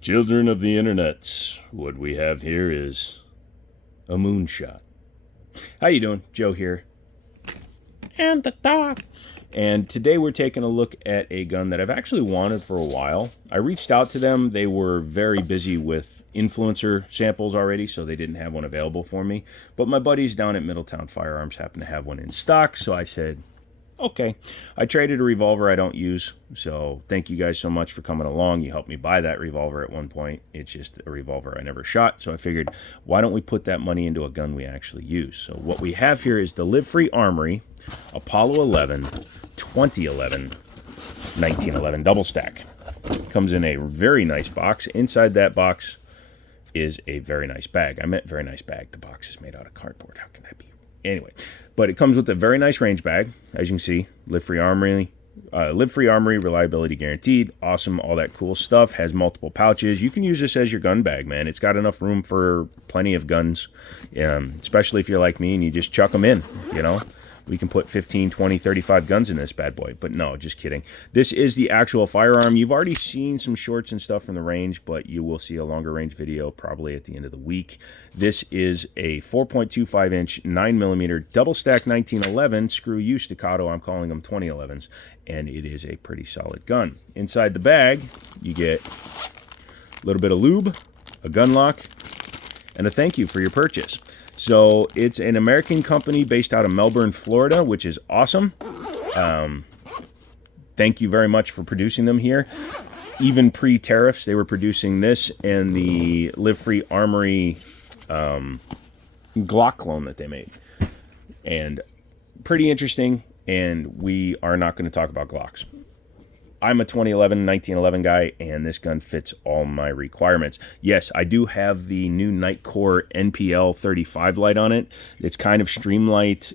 Children of the internet, what we have here is a moonshot. How you doing? Joe here. And the dog. And today we're taking a look at a gun that I've actually wanted for a while. I reached out to them. They were very busy with influencer samples already, so they didn't have one available for me. But my buddies down at Middletown Firearms happen to have one in stock, so I said, okay. I traded a revolver I don't use, so thank you guys so much for coming along. You helped me buy that revolver at one point. It's just a revolver I never shot, so I figured, why don't we put that money into a gun we actually use? So what we have here is the Live Free Armory Apollo 11 2011 1911 double stack. Comes in a very nice box. Inside that box is a very nice bag. I meant very nice bag. The box is made out of cardboard. How can that be? Anyway, but it comes with a very nice range bag, as you can see. Live Free Armory, reliability guaranteed. Awesome, all that cool stuff. Has multiple pouches. You can use this as your gun bag, man. It's got enough room for plenty of guns, especially if you're like me and you just chuck them in, you know. We can put 15, 20, 35 guns in this bad boy. But no, just kidding. This is the actual firearm. You've already seen some shorts and stuff from the range, but you will see a longer range video probably at the end of the week. This is a 4.25 inch 9mm double stack 1911. Screw you, staccato. I'm calling them 2011s. And it is a pretty solid gun. Inside the bag, you get a little bit of lube, a gun lock, and a thank you for your purchase. So it's an American company based out of Melbourne, Florida, which is awesome. Thank you very much for producing them here. Even pre-tariffs, they were producing this and the Live Free Armory Glock clone that they made. And pretty interesting, and we are not going to talk about Glocks. I'm a 2011, 1911 guy, and this gun fits all my requirements. Yes, I do have the new Nightcore NPL 35 light on it. It's kind of Streamlight,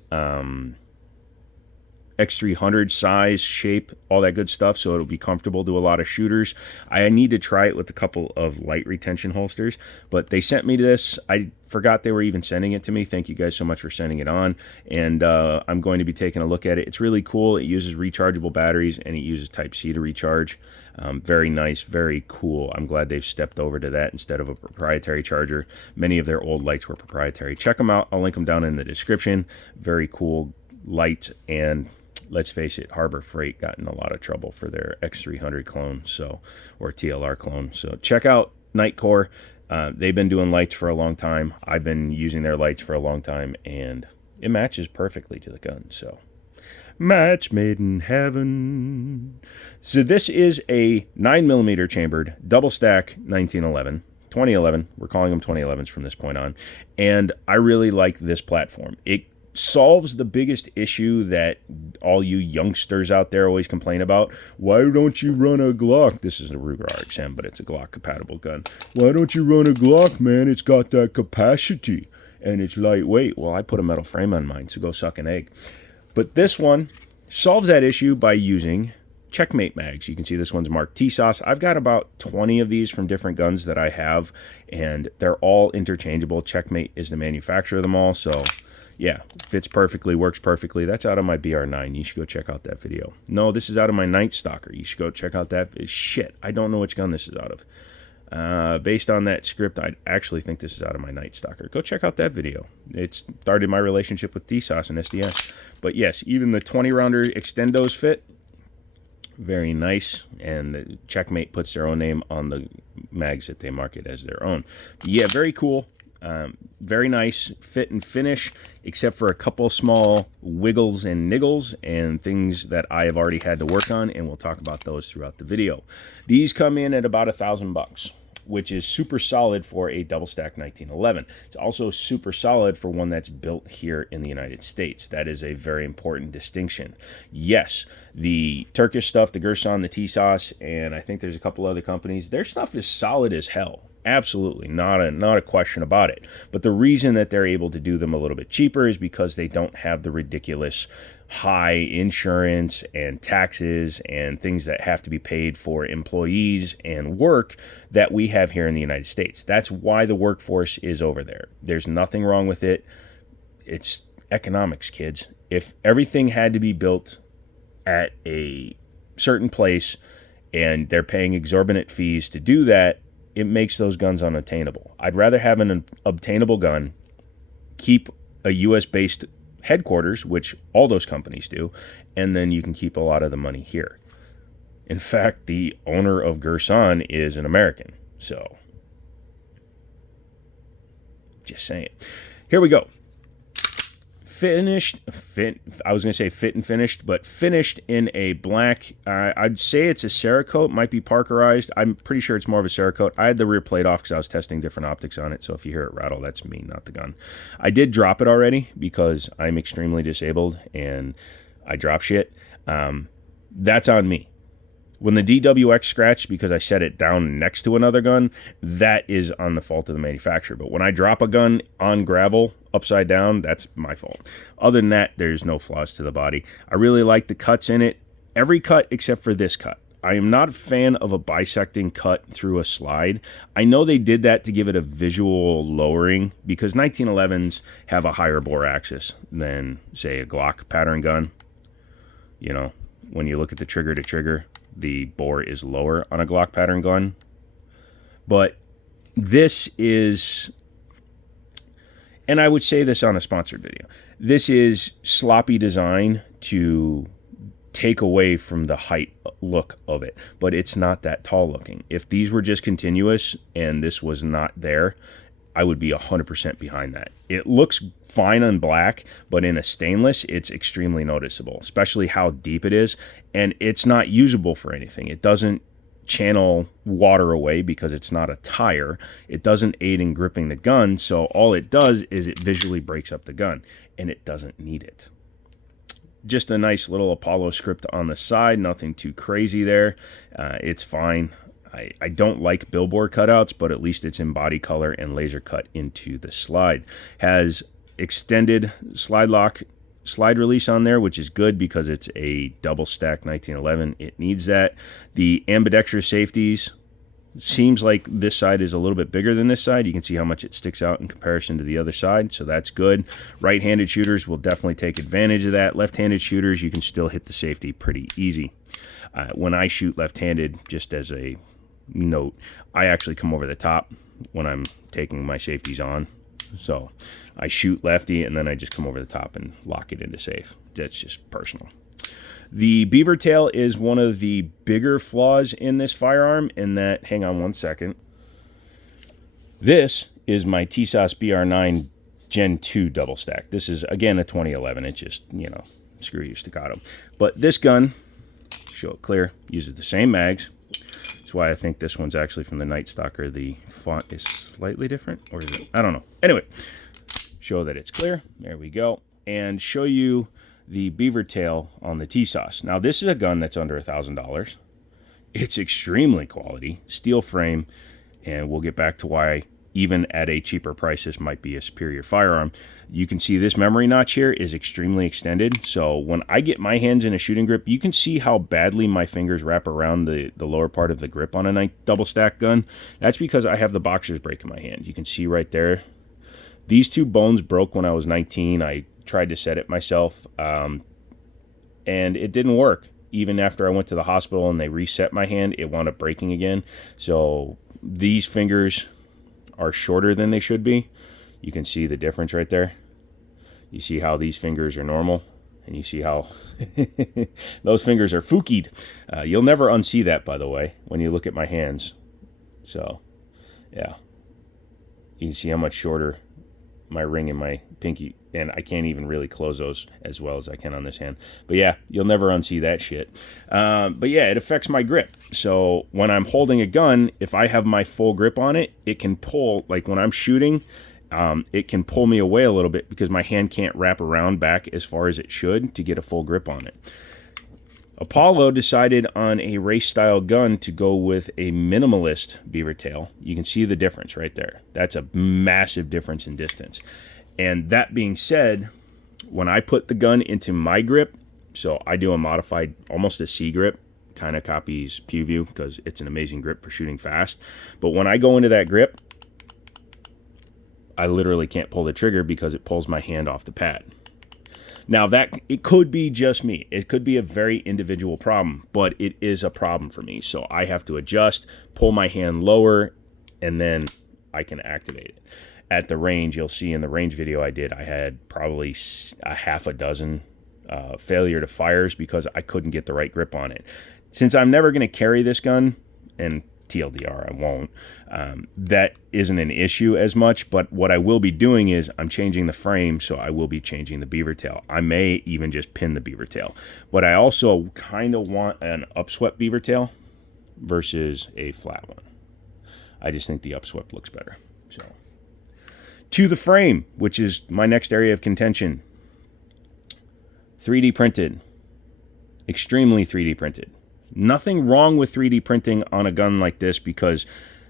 X300 size, shape, all that good stuff, so it'll be comfortable to a lot of shooters. I need to try it with a couple of light retention holsters, but they sent me this. I forgot they were even sending it to me. Thank you guys so much for sending it on, and I'm going to be taking a look at it. It's really cool. It uses rechargeable batteries, and it uses Type-C to recharge. Very nice, very cool. I'm glad they've stepped over to that instead of a proprietary charger. Many of their old lights were proprietary. Check them out. I'll link them down in the description. Very cool light, and let's face it, Harbor Freight got in a lot of trouble for their X300 clone, or TLR clone. So check out Nightcore. They've been doing lights for a long time. I've been using their lights for a long time, and it matches perfectly to the gun. So, match made in heaven. So this is a 9mm chambered double stack 1911. 2011. We're calling them 2011s from this point on. And I really like this platform. It solves the biggest issue that all you youngsters out there always complain about. Why don't you run a Glock? This is a Ruger RXM, but it's a Glock compatible gun. Why don't you run a Glock, man? It's got that capacity and it's lightweight. Well, I put a metal frame on mine, so go suck an egg. But this one solves that issue by using Checkmate mags. You can see this one's marked T-Sauce. I've got about 20 of these from different guns that I have, and they're all interchangeable. Checkmate is the manufacturer of them all, so yeah, fits perfectly, works perfectly. That's out of my BR9. You should go check out that video. No, this is out of my Night Stalker. You should go check out that. Shit, I don't know which gun this is out of. Based on that script, I actually think this is out of my Night Stalker. Go check out that video. It started my relationship with T-Sauce and SDS. But yes, even the 20-rounder extendos fit. Very nice. And the Checkmate puts their own name on the mags that they market as their own. But yeah, very cool. Very nice fit and finish, except for a couple small wiggles and niggles and things that I have already had to work on, and we'll talk about those throughout the video. These come in at about $1,000, which is super solid for a double stack 1911. It's also super solid for one that's built here in the United States. That is a very important distinction. Yes, the Turkish stuff, the Gerson, the T-Sauce, and I think there's a couple other companies, their stuff is solid as hell. Absolutely, not a question about it. But the reason that they're able to do them a little bit cheaper is because they don't have the ridiculous high insurance and taxes and things that have to be paid for employees and work that we have here in the United States. That's why the workforce is over there. There's nothing wrong with it. It's economics, kids. If everything had to be built at a certain place and they're paying exorbitant fees to do that, it makes those guns unobtainable. I'd rather have an obtainable gun, keep a US-based headquarters, which all those companies do, and then you can keep a lot of the money here. In fact, the owner of Gerson is an American. So, just saying. Here we go. I was going to say fit and finished, but finished in a black, I'd say it's a Cerakote, might be Parkerized. I'm pretty sure it's more of a Cerakote. I had the rear plate off because I was testing different optics on it, so if you hear it rattle, that's me, not the gun. I did drop it already because I'm extremely disabled and I drop shit. That's on me. When the DWX scratched because I set it down next to another gun, that is on the fault of the manufacturer. But when I drop a gun on gravel upside down, that's my fault. Other than that, there's no flaws to the body. I really like the cuts in it. Every cut except for this cut. I am not a fan of a bisecting cut through a slide. I know they did that to give it a visual lowering because 1911s have a higher bore axis than, say, a Glock pattern gun. You know, when you look at the trigger to trigger, the bore is lower on a Glock pattern gun. But this is, and I would say this on a sponsored video, this is sloppy design to take away from the height look of it, but it's not that tall looking. If these were just continuous and this was not there, I would be 100% behind that. It looks fine on black, but in a stainless, it's extremely noticeable, especially how deep it is. And it's not usable for anything. It doesn't channel water away because it's not a tire. It doesn't aid in gripping the gun. So all it does is it visually breaks up the gun, and it doesn't need it. Just a nice little Apollo script on the side. Nothing too crazy there. It's fine. I don't like billboard cutouts, but at least it's in body color and laser cut into the slide. Has extended slide lock, slide release on there, which is good because it's a double stack 1911. It needs that. The ambidextrous safeties, seems like this side is a little bit bigger than this side. You can see how much it sticks out in comparison to the other side, so that's good. Right-handed shooters will definitely take advantage of that. Left-handed shooters, you can still hit the safety pretty easy. When I shoot left-handed, just as a note, I actually come over the top when I'm taking my safeties on. So I shoot lefty and then I just come over the top and lock it into safe. That's just personal. The beaver tail is one of the bigger flaws in this firearm in that, hang on one second. This is my TSOS BR9 Gen 2 double stack. This is, again, a 2011. It just, you know, screw you, staccato. But this gun, show it clear, uses the same mags. That's why I think this one's actually from the Night Stalker. The font is slightly different, or is it? I don't know. Anyway, show that it's clear. There we go. And show you the beaver tail on the TSOS. Now, this is a gun that's under $1,000. It's extremely quality, steel frame, and we'll get back to why even at a cheaper price this might be a superior firearm. You can see this memory notch here is extremely extended, so when I get my hands in a shooting grip, you can see how badly my fingers wrap around the lower part of the grip on a double stack gun. That's because I have the boxer's break in my hand. You can see right there. These two bones broke when I was 19. I tried to set it myself, and it didn't work. Even after I went to the hospital and they reset my hand, it wound up breaking again. So these fingers are shorter than they should be. You can see the difference right there. You see how these fingers are normal, and you see how those fingers are fukied. You'll never unsee that, by the way, when you look at my hands. So, yeah. You can see how much shorter my ring and my pinky, and I can't even really close those as well as I can on this hand. But yeah, you'll never unsee that shit. But yeah, it affects my grip. So when I'm holding a gun, if I have my full grip on it, it can pull, like when I'm shooting, it can pull me away a little bit because my hand can't wrap around back as far as it should to get a full grip on it. Apollo decided on a race-style gun to go with a minimalist beaver tail. You can see the difference right there. That's a massive difference in distance. And that being said, when I put the gun into my grip, so I do a modified, almost a C grip, kind of copies PewView because it's an amazing grip for shooting fast. But when I go into that grip, I literally can't pull the trigger because it pulls my hand off the pad. Now, that it could be just me. It could be a very individual problem, but it is a problem for me. So I have to adjust, pull my hand lower, and then I can activate it. At the range, you'll see in the range video I did, I had probably a half a dozen failure to fires because I couldn't get the right grip on it. Since I'm never going to carry this gun, and TLDR, I won't, that isn't an issue as much, but what I will be doing is I'm changing the frame, so I will be changing the beaver tail. I may even just pin the beaver tail. But I also kind of want an upswept beaver tail versus a flat one. I just think the upswept looks better. So, to the frame, which is my next area of contention. 3D printed. Extremely 3D printed. Nothing wrong with 3D printing on a gun like this because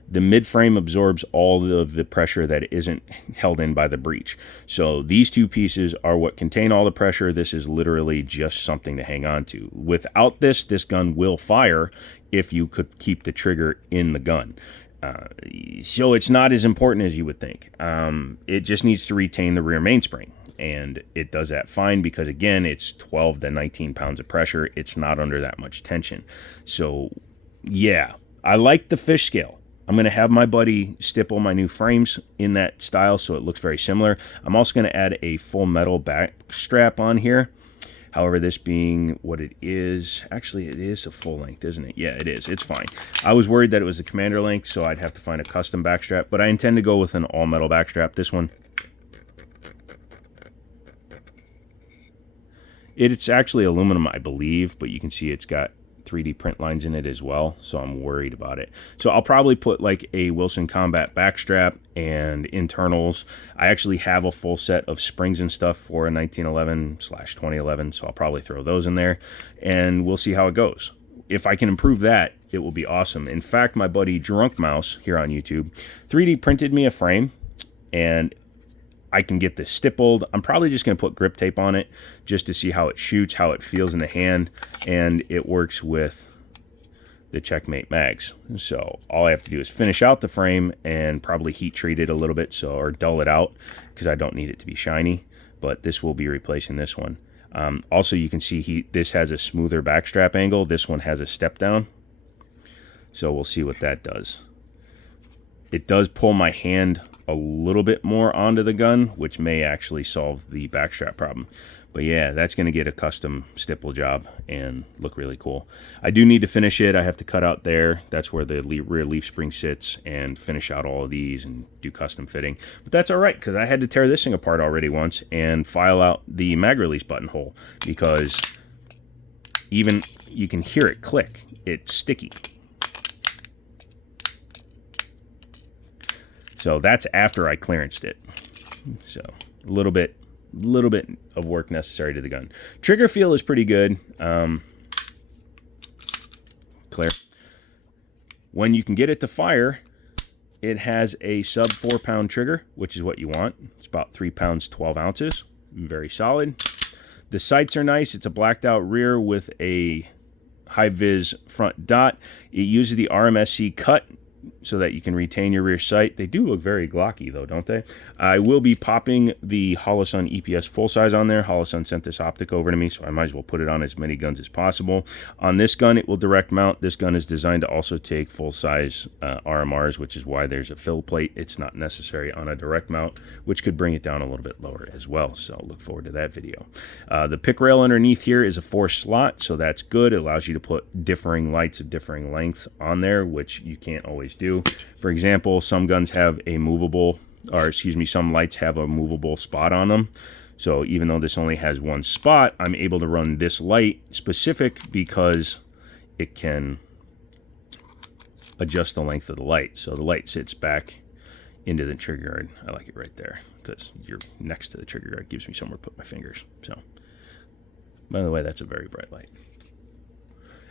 the mid-frame absorbs all of the pressure that isn't held in by the breech. So these two pieces are what contain all the pressure. This is literally just something to hang on to. Without this, this gun will fire if you could keep the trigger in the gun. So it's not as important as you would think. It just needs to retain the rear mainspring. And it does that fine because, again, it's 12 to 19 pounds of pressure. It's not under that much tension. So, yeah, I like the fish scale. I'm going to have my buddy stipple my new frames in that style so it looks very similar. I'm also going to add a full metal back strap on here. However, this being what it is, actually it is a full length, isn't it? Yeah, it is. It's fine. I was worried that it was a commander length, so I'd have to find a custom back strap, but I intend to go with an all metal back strap. This one, it's actually aluminum, I believe, but you can see it's got 3D print lines in it as well, so I'm worried about it. So I'll probably put like a Wilson Combat backstrap and internals. I actually have a full set of springs and stuff for a 1911/2011, so I'll probably throw those in there, and we'll see how it goes. If I can improve that, it will be awesome. In fact, my buddy Drunk Mouse here on YouTube 3D printed me a frame, and I can get this stippled. I'm probably just going to put grip tape on it just to see how it shoots, how it feels in the hand, and it works with the Checkmate mags. So all I have to do is finish out the frame and probably heat treat it a little bit, or dull it out, because I don't need it to be shiny, but this will be replacing this one. Also, you can see this has a smoother backstrap angle. This one has a step down, so we'll see what that does. It does pull my hand a little bit more onto the gun, which may actually solve the backstrap problem. But yeah, that's going to get a custom stipple job and look really cool. I do need to finish it. I have to cut out there. That's where the rear leaf spring sits, and finish out all of these and do custom fitting. But that's all right, because I had to tear this thing apart already once and file out the mag release buttonhole, because even you can hear it click. It's sticky. So that's after I clearanced it. So a little bit of work necessary to the gun. Trigger feel is pretty good. Clear. When you can get it to fire, it has a sub 4 pound trigger, which is what you want. It's about 3 pounds 12 ounces. Very solid. The sights are nice. It's a blacked out rear with a high vis front dot. It uses the RMSC cut so that you can retain your rear sight. They do look very Glocky though, don't they? I will be popping the Holosun EPS full size on there. Holosun sent this optic over to me, so I might as well put it on as many guns as possible. On this gun, it will direct mount. This gun is designed to also take full size RMRs, which is why there's a fill plate. It's not necessary on a direct mount, which could bring it down a little bit lower as well. So look forward to that video. The pick rail underneath here is a 4 slot, so that's good. It allows you to put differing lights of differing lengths on there, which you can't always do. For example, some guns have a movable, or excuse me, some lights have a movable spot on them. So even though this only has one spot, I'm able to run this light specific because it can adjust the length of the light. So the light sits back into the trigger guard. I like it right there because you're next to the trigger guard. It gives me somewhere to put my fingers. So, by the way, that's a very bright light.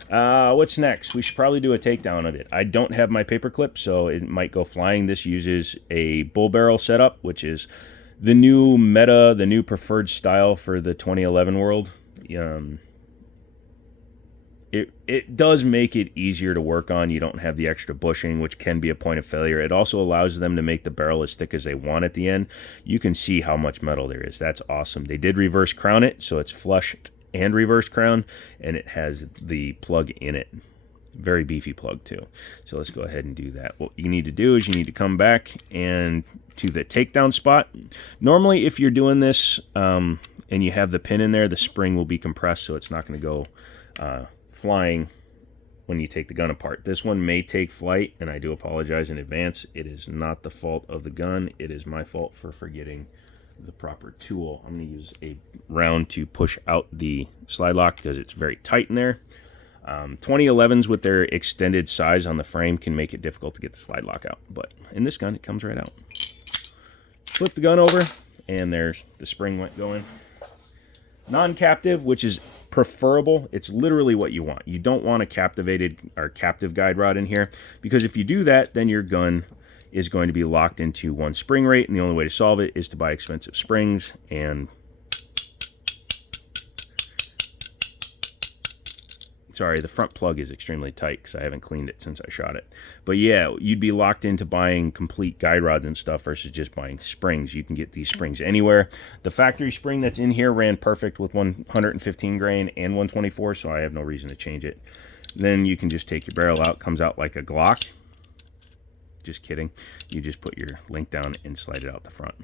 What's next? We should probably do a takedown of it. I don't have my paper clip, so it might go flying. This uses a bull barrel setup, which is the new meta, the new preferred style for the 2011 world. It does make it easier to work on. You don't have the extra bushing, which can be a point of failure. It also allows them to make the barrel as thick as they want at the end. You can see how much metal there is. That's awesome. They did reverse crown it, so it's flushed and reverse crown, and it has the plug in it. Very beefy plug too. So let's go ahead and do that. What you need to do is you need to come back and to the takedown spot. Normally, if you're doing this and you have the pin in there, the spring will be compressed, so it's not going to go flying when you take the gun apart. This one may take flight, and I do apologize in advance. It is not the fault of the gun. It is my fault for forgetting the proper tool. I'm going to use a round to push out the slide lock because it's very tight in there. 2011s with their extended size on the frame can make it difficult to get the slide lock out, but in this gun it comes right out. Flip the gun over, and there's the spring going. Non-captive, which is preferable. It's literally what you want. You don't want a captive guide rod in here, because if you do that, then your gun is going to be locked into one spring rate, and the only way to solve it is to buy expensive springs. And sorry, the front plug is extremely tight because I haven't cleaned it since I shot it. But yeah, you'd be locked into buying complete guide rods and stuff versus just buying springs. You can get these springs anywhere. The factory spring that's in here ran perfect with 115 grain and 124, so I have no reason to change it. Then you can just take your barrel out. Comes out like a Glock. Just kidding. You just put your link down and slide it out the front.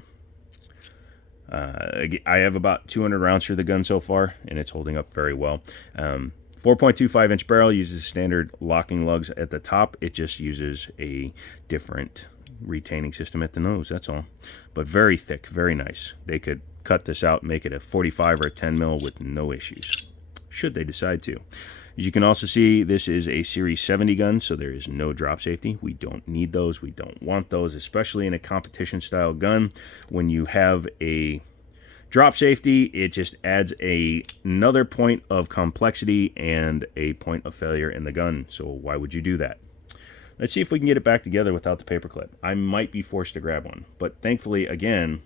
I have about 200 rounds through the gun so far, and it's holding up very well. 4.25 inch barrel uses standard locking lugs at the top. It just uses a different retaining system at the nose, that's all. But very thick, very nice. They could cut this out and make it a 45 or a 10 mil with no issues, should they decide to. As you can also see, this is a Series 70 gun, so there is no drop safety. We don't need those. We don't want those, especially in a competition style gun. When you have a drop safety, it just adds another point of complexity and a point of failure in the gun. So why would you do that? Let's see if we can get it back together without the paperclip. I might be forced to grab one, but thankfully, again,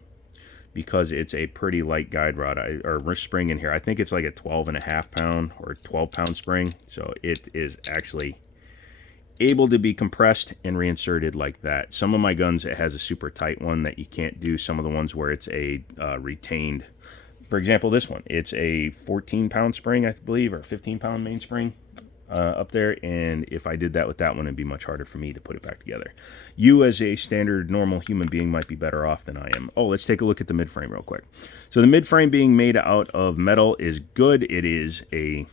because it's a pretty light guide rod or spring in here, I think it's like a 12.5 pound or 12 pound spring. So it is actually able to be compressed and reinserted like that. Some of my guns, it has a super tight one that you can't do. Some of the ones where it's a retained, for example, this one, it's a 14 pound spring, I believe, or 15 pound mainspring up there. And if I did that with that one, it'd be much harder for me to put it back together. You as a standard normal human being might be better off than I am. Oh, let's take a look at the midframe real quick. So the midframe being made out of metal is good. It is a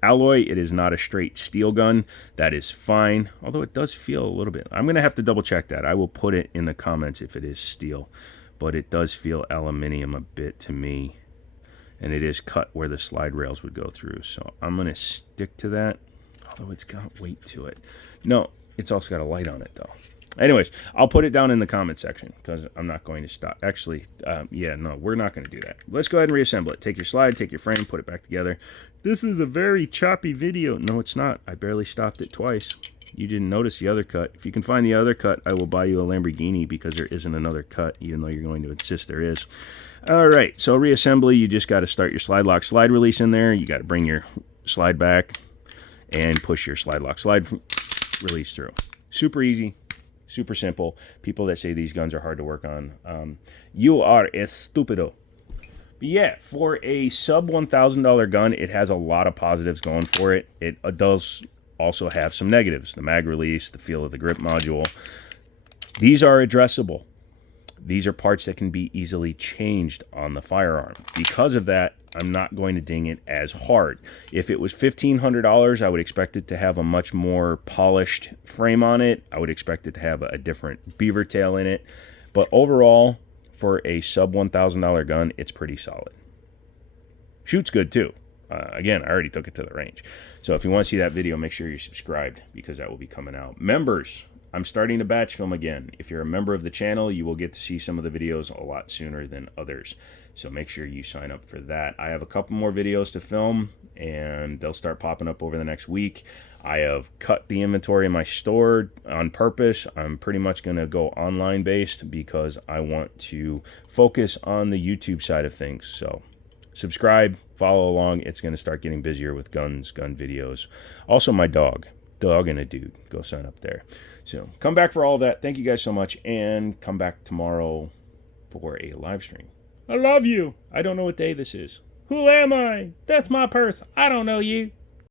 alloy. It is not a straight steel gun. That is fine, although it does feel a little bit. I'm going to have to double check that. I will put it in the comments if it is steel, but it does feel aluminium a bit to me, and it is cut where the slide rails would go through, so I'm going to stick to that, although it's got weight to it. No, it's also got a light on it though. Anyways, I'll put it down in the comment section because I'm not going to stop. Actually, yeah, no, we're not going to do that. Let's go ahead and reassemble it. Take your slide, take your frame, put it back together. This is a very choppy video. No, it's not. I barely stopped it twice. You didn't notice the other cut. If you can find the other cut, I will buy you a Lamborghini because there isn't another cut, even though you're going to insist there is. All right, so reassembly, you just got to start your slide lock slide release in there. You got to bring your slide back and push your slide lock slide release through. Super easy. Super simple. People that say these guns are hard to work on, you are estupido. But yeah, for a sub $1,000 gun, it has a lot of positives going for it. It does also have some negatives. The mag release, the feel of the grip module. These are addressable. These are parts that can be easily changed on the firearm. Because of that, I'm not going to ding it as hard. If it was $1,500, I would expect it to have a much more polished frame on it. I would expect it to have a different beaver tail in it. But overall, for a sub $1,000 gun, it's pretty solid. Shoots good too. Again, I already took it to the range. So if you want to see that video, make sure you're subscribed because that will be coming out. Members, I'm starting to batch film again. If you're a member of the channel, you will get to see some of the videos a lot sooner than others. So make sure you sign up for that. I have a couple more videos to film, and they'll start popping up over the next week. I have cut the inventory in my store on purpose. I'm pretty much going to go online based because I want to focus on the YouTube side of things. So subscribe, follow along. It's going to start getting busier with guns, gun videos. Also my dog and a dude. Go sign up there. So come back for all of that. Thank you guys so much, and come back tomorrow for a live stream. I love you. I don't know what day this is. Who am I? That's my purse. I don't know you.